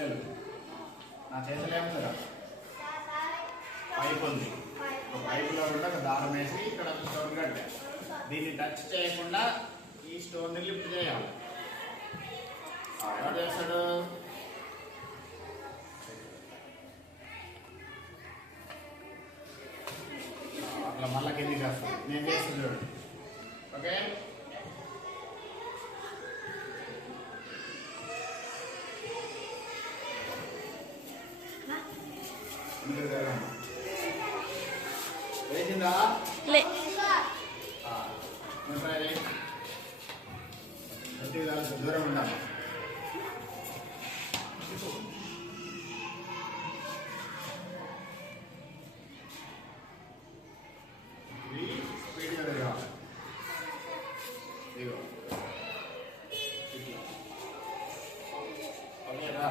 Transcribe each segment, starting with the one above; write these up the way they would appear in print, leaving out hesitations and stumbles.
పిల్లలు నా చేతులు ఏముందిరా పైప్ ఉంది. పైపులో కూడా ఒక దారం వేసి ఇక్కడ స్టోన్ కట్టా. దీన్ని టచ్ చేయకుండా ఈ స్టోన్ని లిఫ్ట్ చేయాలి. ఎవరు చేస్తాడు? అట్లా మళ్ళా కిందికి వస్తాడు. నేను చేస్తాను చూడు. ఓకే, వేసిందా? దూరం ఉండాలి. స్పీడ్గా తిరగాలి. ఇదిగో ఓకేరా?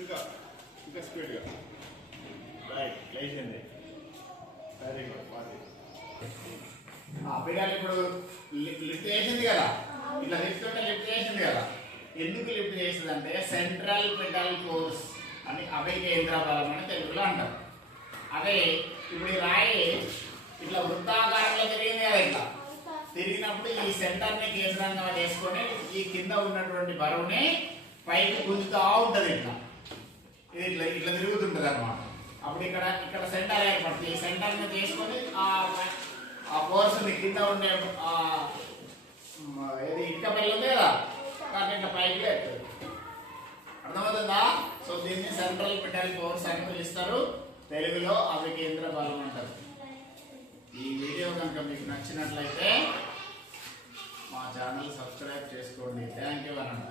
ఇంకా ఇంకా స్పీడ్గా. రైట్, లేచింది. Very good. పిల్లలు ఇప్పుడు లిఫ్ట్ చేసింది కదా, ఇట్లా తీసుకుంటే లిఫ్ట్ చేసింది కదా. ఎందుకు లిఫ్ట్ చేసింది అంటే సెంట్రల్ పెడల్ ఫోర్స్ అని అవే కేంద్ర బలం అని తెలుగులో అంటారు. అదే ఇప్పుడు ఈ రాయి ఇట్లా వృత్తాకారంలో తిరిగింది కదా, ఇట్లా తిరిగినప్పుడు ఈ సెంటర్ని కేంద్రంగా చేసుకొని ఈ కింద ఉన్నటువంటి బరువుని పైకి గుంజుతూ ఉంటుంది. ఇట్లా ఇది ఇట్లా ఇట్లా తిరుగుతుంటుంది అన్నమాట. అప్పుడు ఇక్కడ ఇక్కడ సెంటర్ ఏర్పడుతుంది. ఈ సెంటర్ని చేసుకొని ఆ ఫోర్స్ని కింద ఉండే ఏది ఇటుక పిల్ల ఉంది కదా, కానీ ఇట్లా పైకి ఎత్తుంది. అర్థమవుతుందా? సో దీన్ని సెంట్రల్ పెడల్ ఫోర్స్ అని పిలుస్తారు. తెలుగులో అవి కేంద్ర బలం అంటారు. ఈ వీడియో కనుక మీకు నచ్చినట్లయితే మా ఛానల్ సబ్స్క్రైబ్ చేసుకోండి. థ్యాంక్ యూ అనండి.